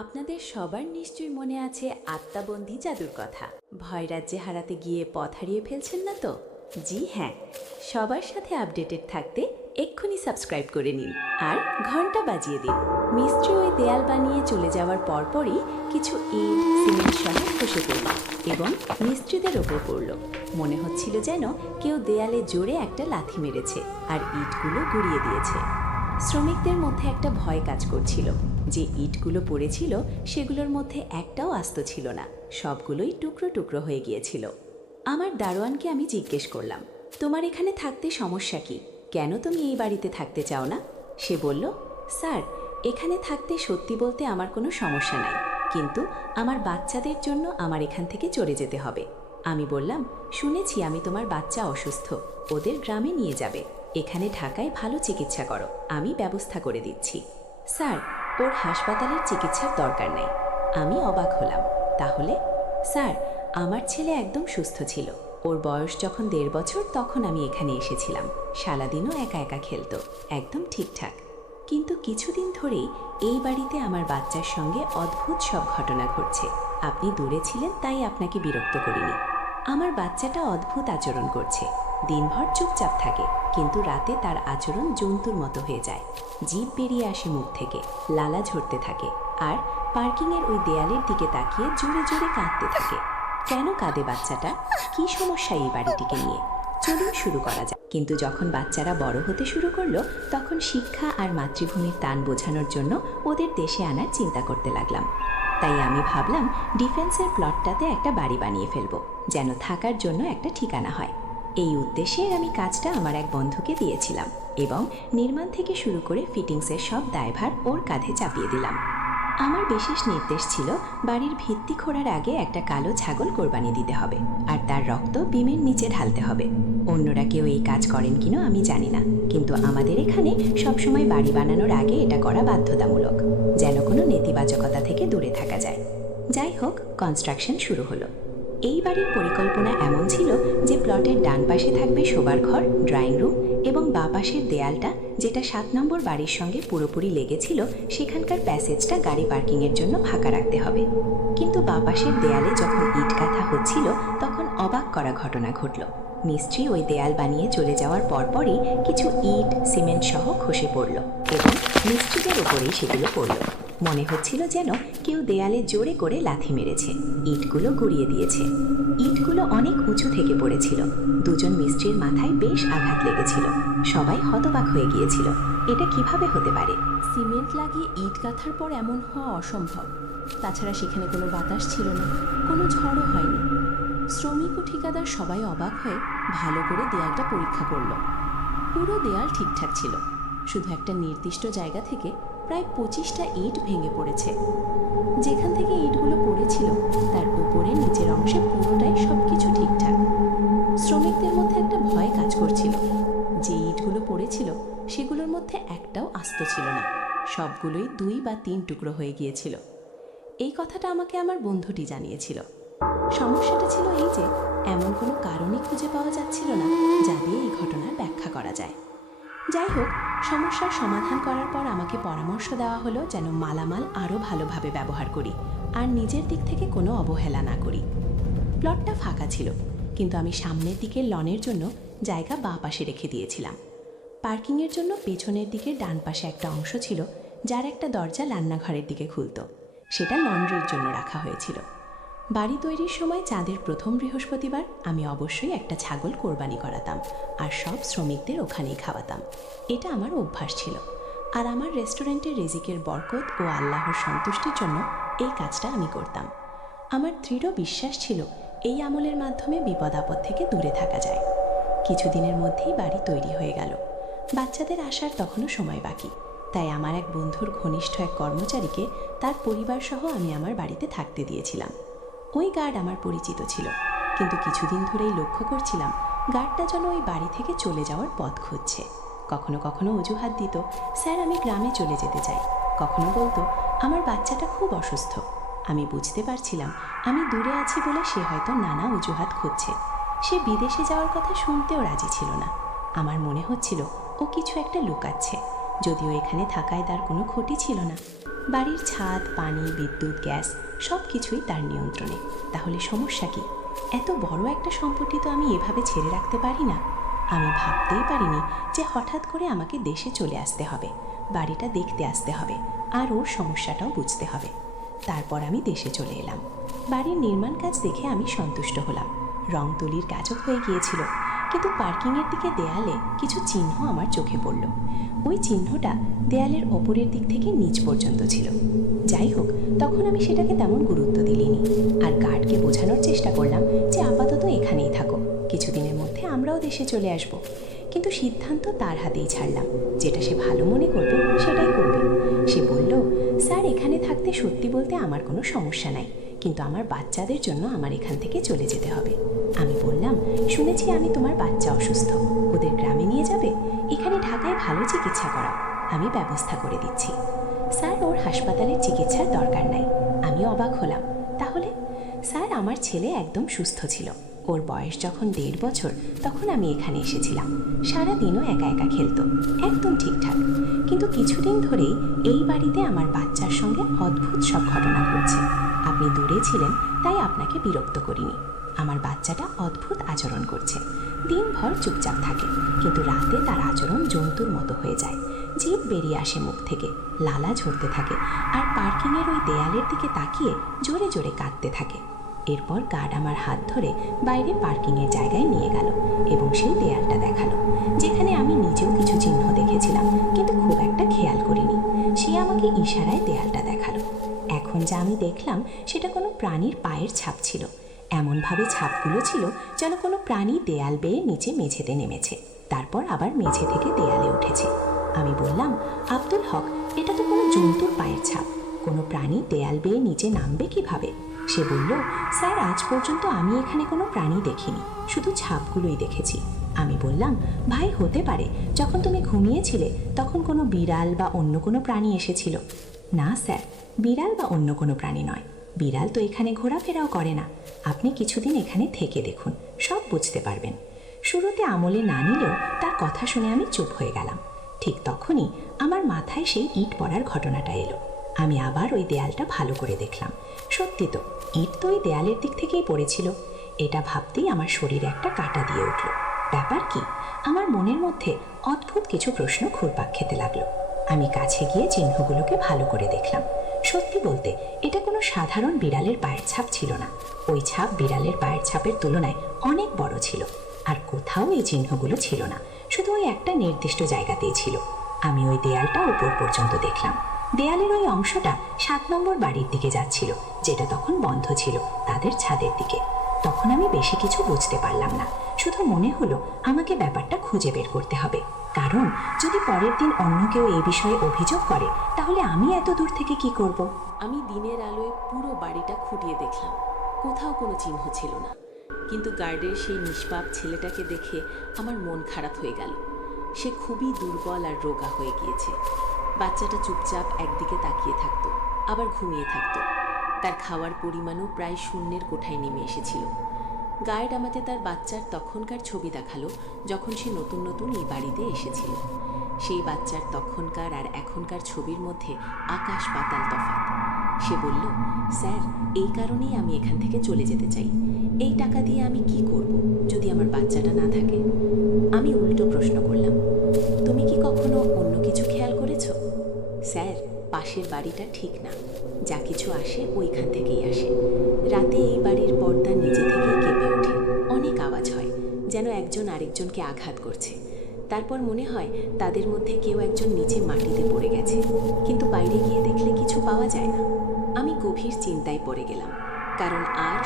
আপনাদের সবার নিশ্চয়ই মনে আছে আত্মাবন্ধী জাদুর কথা। ভয় রাজ্যে হারাতে গিয়ে পথ হারিয়ে ফেলছেন না তো? জি হ্যাঁ, সবার সাথে আপডেটেড থাকতে এক্ষুনি সাবস্ক্রাইব করে নিন আর ঘন্টা বাজিয়ে দিন। মিস্ত্রি ওই দেয়াল বানিয়ে চলে যাওয়ার পরপরই কিছু ইট সিমেন্ট সহ খসে পড়ল এবং মিস্ত্রিদের ওপর পড়ল। মনে হচ্ছিল যেন কেউ দেয়ালে জোরে একটা লাথি মেরেছে আর ইটগুলো গুঁড়িয়ে দিয়েছে। শ্রমিকদের মধ্যে একটা ভয় কাজ করছিল। যে ইটগুলো পড়েছিল সেগুলোর মধ্যে একটাও আস্ত ছিল না, সবগুলোই টুকরো টুকরো হয়ে গিয়েছিল। আমার দারোয়ানকে আমি জিজ্ঞেস করলাম, তোমার এখানে থাকতে সমস্যা কি? কেন তুমি এই বাড়িতে থাকতে চাও না? সে বলল, স্যার, এখানে থাকতে সত্যি বলতে আমার কোনো সমস্যা নাই, কিন্তু আমার বাচ্চাদের জন্য আমার এখান থেকে চলে যেতে হবে। আমি বললাম, শুনেছি আমি তোমার বাচ্চা অসুস্থ, ওদের গ্রামে নিয়ে যাবে। এখানে ঢাকায় ভালো চিকিৎসা করো, আমি ব্যবস্থা করে দিচ্ছি। স্যার, ওর হাসপাতালের চিকিৎসার দরকার নেই। আমি অবাক হলাম। তাহলে? স্যার, আমার ছেলে একদম সুস্থ ছিল। ওর বয়স যখন 1.5 বছর তখন আমি এখানে এসেছিলাম। সারাদিনও একা একা খেলতো, একদম ঠিকঠাক। কিন্তু কিছুদিন ধরেই এই বাড়িতে আমার বাচ্চার সঙ্গে অদ্ভুত সব ঘটনা ঘটছে। আপনি দূরে ছিলেন তাই আপনাকে বিরক্ত করিনি। আমার বাচ্চাটা অদ্ভুত আচরণ করছে। দিনভর চুপচাপ থাকে, কিন্তু রাতে তার আচরণ জন্তুর মতো হয়ে যায়। জিভ বেরিয়ে আসে মুখ থেকে, লালা ঝরতে থাকে, আর পার্কিংয়ের ওই দেয়ালের দিকে তাকিয়ে জোরে জোরে কাঁদতে থাকে। কেন কাঁদে বাচ্চাটা? কী সমস্যা এই বাড়িটিকে নিয়ে? চলুন শুরু করা যায়। কিন্তু যখন বাচ্চারা বড় হতে শুরু করলো, তখন শিক্ষা আর মাতৃভূমির টান বোঝানোর জন্য ওদের দেশে আনার চিন্তা করতে লাগলাম। তাই আমি ভাবলাম ডিফেন্সের প্লটটাতে একটা বাড়ি বানিয়ে ফেলবো, যেন থাকার জন্য একটা ঠিকানা হয়। এই উদ্দেশ্যে আমি কাজটা আমার এক বন্ধুকে দিয়েছিলাম এবং নির্মাণ থেকে শুরু করে ফিটিংসের সব দায়ভার ওর কাঁধে চাপিয়ে দিলাম। আমার বিশেষ নির্দেশ ছিল বাড়ির ভিত্তি খোঁড়ার আগে একটা কালো ছাগল কোরবানি দিতে হবে আর তার রক্ত বিমের নিচে ঢালতে হবে। অন্যরা কেউ এই কাজ করেন কিনা আমি জানি না, কিন্তু আমাদের এখানে সবসময় বাড়ি বানানোর আগে এটা করা বাধ্যতামূলক, যেন কোনো নেতিবাচকতা থেকে দূরে থাকা যায়। যাই হোক, কনস্ট্রাকশন শুরু হলো। এই বাড়ির পরিকল্পনা এমন ছিল যে প্লটের ডান পাশে থাকবে শোবার ঘর, ড্রয়িং রুম এবং বাঁ পাশের দেয়ালটা, যেটা 7 নম্বর বাড়ির সঙ্গে পুরোপুরি লেগেছিল, সেখানকার প্যাসেজটা গাড়ি পার্কিংয়ের জন্য ফাঁকা রাখতে হবে। কিন্তু বাঁ পাশের দেয়ালে যখন ইট গাঁথা হচ্ছিল, তখন অবাক করা ঘটনা ঘটল। মিস্ত্রি ওই দেয়াল বানিয়ে চলে যাওয়ার পরপরই কিছু ইট সিমেন্ট সহ খসে পড়ল এবং মিস্ত্রিদের ওপরেই সেগুলো পড়ল। মনে হচ্ছিল যেন কেউ দেয়ালে জোরে করে লাথি মেরেছে, ইটগুলো গুঁড়িয়ে দিয়েছে। ইটগুলো অনেক উঁচু থেকে পড়েছিল। দুজন মিস্ত্রির মাথায় বেশ আঘাত লেগেছিল। সবাই হতবাক হয়ে গিয়েছিল, এটা কিভাবে হতে পারে? সিমেন্ট লাগিয়ে ইট গাঁথার পর এমন হওয়া অসম্ভব। তাছাড়া সেখানে কোনো বাতাস ছিল না, কোনো ঝড়ও হয়নি। শ্রমিক ও ঠিকাদার সবাই অবাক হয়ে ভালো করে দেয়ালটা পরীক্ষা করল। পুরো দেয়াল ঠিকঠাক ছিল, শুধু একটা নির্দিষ্ট জায়গা থেকে প্রায় 25টা ইট ভেঙে পড়েছে। যেখান থেকে ইটগুলো পড়েছিল তার উপরে নিচের অংশে পুরোটাই সব কিছু ঠিকঠাক। শ্রমিকদের মধ্যে একটা ভয় কাজ করছিল। যে ইটগুলো পড়েছিল সেগুলোর মধ্যে একটাও আস্ত ছিল না, সবগুলোই 2 বা 3 টুকরো হয়ে গিয়েছিল। এই কথাটা আমাকে আমার বন্ধুটি জানিয়েছিল। সমস্যাটা ছিল এই যে এমন কোনো কারণই খুঁজে পাওয়া যাচ্ছিল না যা দিয়ে এই ঘটনার ব্যাখ্যা করা যায়। যাই হোক, সমস্যার সমাধান করার পর আমাকে পরামর্শ দেওয়া হলো যেন মালামাল আরও ভালোভাবে ব্যবহার করি আর নিজের দিক থেকে কোনো অবহেলা না করি। প্লটটা ফাঁকা ছিল, কিন্তু আমি সামনের দিকে লনের জন্য জায়গা বাঁ পাশে রেখে দিয়েছিলাম। পার্কিংয়ের জন্য পেছনের দিকে ডান পাশে একটা অংশ ছিল, যার একটা দরজা রান্নাঘরের দিকে খুলত। সেটা লন্ড্রির জন্য রাখা হয়েছিল। বাড়ি তৈরির সময় চাঁদের প্রথম বৃহস্পতিবার আমি অবশ্যই একটা ছাগল কোরবানি করাতাম আর সব শ্রমিকদের ওখানেই খাওয়াতাম। এটা আমার অভ্যাস ছিল, আর আমার রেস্টুরেন্টের রিজিকের বরকত ও আল্লাহর সন্তুষ্টির জন্য এই কাজটা আমি করতাম। আমার দৃঢ় বিশ্বাস ছিল এই আমলের মাধ্যমে বিপদ আপদ থেকে দূরে থাকা যায়। কিছুদিনের মধ্যেই বাড়ি তৈরি হয়ে গেল। বাচ্চাদের আসার তখনও সময় বাকি, তাই আমার এক বন্ধুর ঘনিষ্ঠ এক কর্মচারীকে তার পরিবার সহ আমি আমার বাড়িতে থাকতে দিয়েছিলাম। ওই গার্ড আমার পরিচিত ছিল, কিন্তু কিছুদিন ধরেই লক্ষ্য করছিলাম গার্ডটা যেন ওই বাড়ি থেকে চলে যাওয়ার পথ খুঁজছে। কখনো কখনো অজুহাত দিত, স্যার আমি গ্রামে চলে যেতে চাই। কখনো বলতো আমার বাচ্চাটা খুব অসুস্থ। আমি বুঝতে পারছিলাম আমি দূরে আছি বলে সে হয়তো নানা অজুহাত খুঁজছে। সে বিদেশে যাওয়ার কথা শুনতেও রাজি ছিল না। আমার মনে হচ্ছিল ও কিছু একটা লুকাচ্ছে, যদিও এখানে থাকায় তার কোনো ক্ষতি ছিল না। বাড়ির ছাদ, পানি, বিদ্যুৎ, গ্যাস সব কিছুই তার নিয়ন্ত্রণে। তাহলে সমস্যা কি? এত বড় একটা সম্পত্তি তো আমি এভাবে ছেড়ে রাখতে পারি না। আমি ভাবতেই পারিনি যে হঠাৎ করে আমাকে দেশে চলে আসতে হবে, বাড়িটা দেখতে আসতে হবে, আর ওর সমস্যাটাও বুঝতে হবে। তারপর আমি দেশে চলে এলাম। বাড়ির নির্মাণ কাজ দেখে আমি সন্তুষ্ট হলাম। রং তুলির কাজও হয়ে গিয়েছিল, কিন্তু পার্কিংয়ের দিকে দেয়ালে কিছু চিহ্ন আমার চোখে পড়ল। ওই চিহ্নটা দেয়ালের ওপরের দিক থেকে নিচ পর্যন্ত ছিল। যাই হোক, তখন আমি সেটাকে তেমন গুরুত্ব দিইনি, আর গার্ডকে বোঝানোর চেষ্টা করলাম যে আপাতত এখানেই থাকো, কিছুদিনের মধ্যে আমরাও দেশে চলে আসব। কিন্তু সিদ্ধান্ত তার হাতেই ছাড়লাম, যেটা সে ভালো মনে করবে সেটাই করবে। সে বলল, স্যার, এখানে থাকতে সত্যি বলতে আমার কোনো সমস্যা নাই, কিন্তু আমার বাচ্চাদের জন্য আমার এখান থেকে চলে যেতে হবে। আমি বললাম, শুনেছি আমি তোমার বাচ্চা অসুস্থ, ওদের গ্রামে নিয়ে যাবে? এখানে ঢাকায় ভালো চিকিৎসা করাও, আমি ব্যবস্থা করে দিচ্ছি। স্যার, ওর হাসপাতালের চিকিৎসার দরকার নাই। আমি অবাক হলাম। তাহলে? স্যার, আমার ছেলে একদম সুস্থ ছিল। ওর বয়স যখন 1.5 বছর তখন আমি এখানে এসেছিলাম। সারাদিনও একা একা খেলতো, একদম ঠিকঠাক। কিন্তু কিছুদিন ধরেই এই বাড়িতে আমার বাচ্চার সঙ্গে অদ্ভুত সব ঘটনা ঘটছে। আপনি দূরে ছিলেন তাই আপনাকে বিরক্ত করিনি। আমার বাচ্চাটা অদ্ভুত আচরণ করছে। দিনভর চুপচাপ থাকে, কিন্তু রাতে তার আচরণ জন্তুর মতো হয়ে যায়। জিভ বেরিয়ে আসে মুখ থেকে, লালা ঝরতে থাকে, আর পার্কিংয়ের ওই দেয়ালের দিকে তাকিয়ে জোরে জোরে কাঁদতে থাকে। এরপর গার্ড আমার হাত ধরে বাইরে পার্কিংয়ের জায়গায় নিয়ে গেল এবং সেই দেয়ালটা দেখালো, যেখানে আমি নিজেও কিছু চিহ্ন দেখেছিলাম কিন্তু খুব একটা খেয়াল করিনি। সে আমাকে ইশারায় দেয়ালটা দেখালো। এখন যা আমি দেখলাম সেটা কোনো প্রাণীর পায়ের ছাপ ছিল। এমনভাবে ছাপগুলো ছিল যেন কোনো প্রাণী দেয়াল বেয়ে নিচে মেঝেতে নেমেছে, তারপর আবার মেঝে থেকে দেয়ালে উঠেছে। আমি বললাম, আব্দুল হক, এটা তো কোনো জন্তুর পায়ের ছাপ, কোনো প্রাণী দেয়াল বেয়ে নিচে নামবে কিভাবে? সে বলল, স্যার, আজ পর্যন্ত আমি এখানে কোনো প্রাণী দেখিনি, শুধু ছাপগুলোই দেখেছি। আমি বললাম, ভাই, হতে পারে যখন তুমি ঘুমিয়েছিলে তখন কোনো বিড়াল বা অন্য কোনো প্রাণী এসেছিল। না স্যার, বিড়াল বা অন্য কোনো প্রাণী নয়। বিড়াল তো এখানে ঘোরাফেরাও করে না। আপনি কিছুদিন এখানে থেকে দেখুন, সব বুঝতে পারবেন। শুরুতে আমলে না নিলেও তার কথা শুনে আমি চুপ হয়ে গেলাম। ঠিক তখনই আমার মাথায় সেই ইট পড়ার ঘটনাটা এলো। আমি আবার ওই দেয়ালটা ভালো করে দেখলাম। সত্যি তো, ইট তো ওই দেয়ালের দিক থেকেই পড়েছিল। এটা ভাবতেই আমার শরীরে একটা কাঁটা দিয়ে উঠল। ব্যাপার কি? আমার মনের মধ্যে অদ্ভুত কিছু প্রশ্ন ঘুরপাক খেতে লাগলো। আমি কাছে গিয়ে চিহ্নগুলোকে ভালো করে দেখলাম। সত্যি বলতে এটা কোনো সাধারণ বিড়ালের পায়ের ছাপ ছিল না। ওই ছাপ বিড়ালের পায়ের ছাপের তুলনায় অনেক বড় ছিল। আর কোথাও এই চিহ্নগুলো ছিল না, শুধু ওই একটা নির্দিষ্ট জায়গাতেই ছিল। আমি ওই দেয়ালটা উপর পর্যন্ত দেখলাম। দেয়ালের ওই অংশটা 7 নম্বর বাড়ির দিকে যাচ্ছিল, যেটা তখন বন্ধ ছিল, তাদের ছাদের দিকে। তখন আমি বেশি কিছু বুঝতে পারলাম না, শুধু মনে হলো আমাকে ব্যাপারটা খুঁজে বের করতে হবে। কারণ যদি পরের দিন অন্য কেউ এই বিষয়ে অভিযোগ করে তাহলে আমি এত দূর থেকে কি করব? আমি দিনের আলোয় পুরো বাড়িটা খুঁটিয়ে দেখলাম, কোথাও কোনো চিহ্ন ছিল না। কিন্তু গার্ডের সেই নিষ্পাপ ছেলেটাকে দেখে আমার মন খারাপ হয়ে গেল। সে খুবই দুর্বল আর রোগা হয়ে গিয়েছে। বাচ্চাটা চুপচাপ একদিকে তাকিয়ে থাকতো, আবার ঘুমিয়ে থাকতো। তার খাওয়ার পরিমাণও প্রায় শূন্যের কোঠায় নেমে এসেছিল। গার্ড আমাকে তার বাচ্চার তখনকার ছবি দেখালো, যখন সে নতুন নতুন এই বাড়িতে এসেছিল। সেই বাচ্চার তখনকার আর এখনকার ছবির মধ্যে আকাশ পাতাল তফাৎ। সে বলল, স্যার, এই কারণেই আমি এখান থেকে চলে যেতে চাই। এই টাকা দিয়ে আমি কি করব যদি আমার বাচ্চাটা না থাকে? আমি উল্টো প্রশ্ন করলাম, তুমি কি কখনো অন্য কিছু খেয়াল করেছ? স্যার, পাশের বাড়িটা ঠিক না, যা কিছু আসে ওইখান থেকেই আসে। রাতে এই বাড়ির পর্দা নিজে থেকেই কেঁপে ওঠে, অনেক আওয়াজ হয়, যেন একজন আরেকজনকে আঘাত করছে। তারপর মনে হয় তাদের মধ্যে কেউ একজন নিচে মাটিতে পড়ে গেছে, কিন্তু বাইরে গিয়ে দেখলে কিছু পাওয়া যায় না। আমি গভীর চিন্তায় পড়ে গেলাম, কারণ আর